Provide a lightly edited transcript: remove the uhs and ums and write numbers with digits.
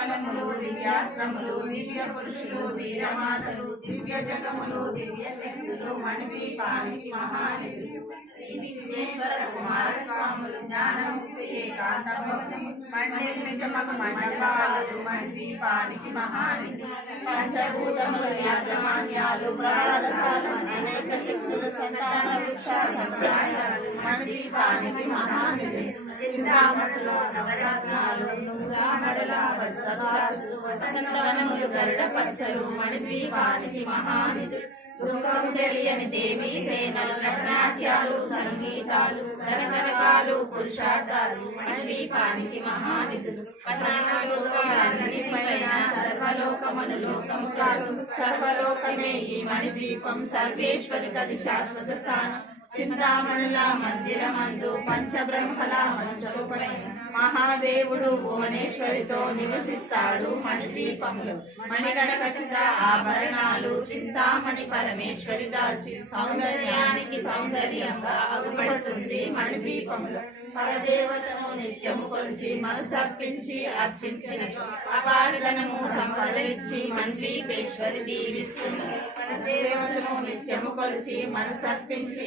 ఫలములు దివ్యాశ్రములు దివ్య పురుషులు ధీరమాతలు దివ్య జగములు దివ్య శక్తులు మణిదీపానికి మహానిధులు శ్రీ విఘ్నేశ్వర కుమారస్వాములు జ్ఞానముక్తి ఏకాంతము మణిర్మితమగు మండపాలు మణిదీపానికి మహానిధులు పంచభూతముల యాజమాన్యాలు ప్రవాసాలు అనేక శక్తులు సంతాన వృక్ష సముదాయాలు మణిదీపానికి మహానిధులు చింతామణులు నవరత్నాలు నూరామడల వజ్రరాజులు వసంతవనములు గరుడ పచ్చలు మణిద్వీపానికి మహానిధులు దుఃఖము తెలియని దేవీ సేనలు నటనాట్యాలు సంగీతాలు ధనకనకాలు పురుషార్థాలు మణిద్వీపానికి మహానిధులు పైన సర్వలోకములు లోకము కాదు సర్వలోకమే ఈ మణిద్వీపం సర్వేశ్వరి కది శాశ్వత స్థానం చింతామణుల మందిరమందు పంచబ్రహ్మల మంచముపై మహాదేవుడు భువనేశ్వరితో నివసిస్తాడు మణిద్వీపంలో మణికణఖచిత ఆభరణాలు చింతామణి పరమేశ్వరి దాల్చి సౌందర్యానికి సౌందర్యంగా అగుపడుతుంది మణిద్వీపంలో పరదేవతను నిత్యము కొలిచి మనసర్పించి అర్చించిన అపారధనము సంపదలిచ్చి మణిద్వీపేశ్వరి దీవిస్తుంది పరదేవతను నిత్యము కొలిచి మనసర్పించి